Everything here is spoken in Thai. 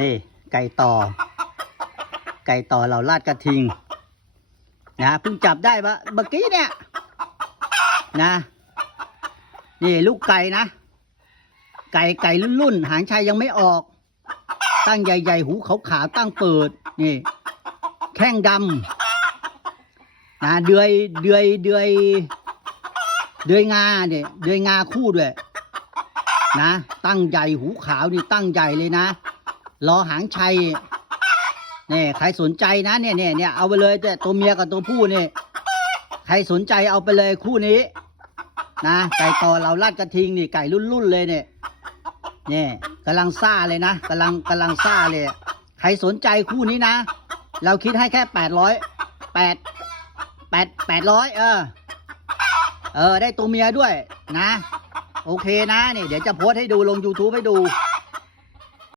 นี่ไก่ต่อ ไก่ต่อเราลาดกระทิง นะเพิ่งจับได้ปะเมื่อกี้เนี่ย นะ นี่ลูกไก่นะ ไก่ไก่รุ่นๆหางชัยยังไม่ออก ตั้งใหญ่ๆหูขาวๆตั้งเปิด นี่ แข้งดำนะเดือยเดือยเดือยเดือยงาเนี่ยเดือยงาคู่ด้วยนะ ตั้งใหญ่หูขาวนี่ตั้งใหญ่เลยนะ รอหางชัยเนี่ยใครสนใจนะเนี่ยเนี่ยเนี่ยเอาไปเลยแต่ตัวเมียกับตัวผู้เนี่ยใครสนใจเอาไปเลยคู่นี้ นะไก่ต่อเราลาดกระทิงนี่ไก่รุ่นๆเลยเนี่ยเนี่ยกำลังซ่าเลยนะกำลังกำลังซ่าเลย ใครสนใจคู่นี้นะ เราคิดให้แค่แปดร้อยแปดแปดแปดร้อยเออ เออ ได้ตัวเมียด้วยนะ โอเคนะนี่เดี๋ยวจะโพสให้ดูลง YouTube ให้ดู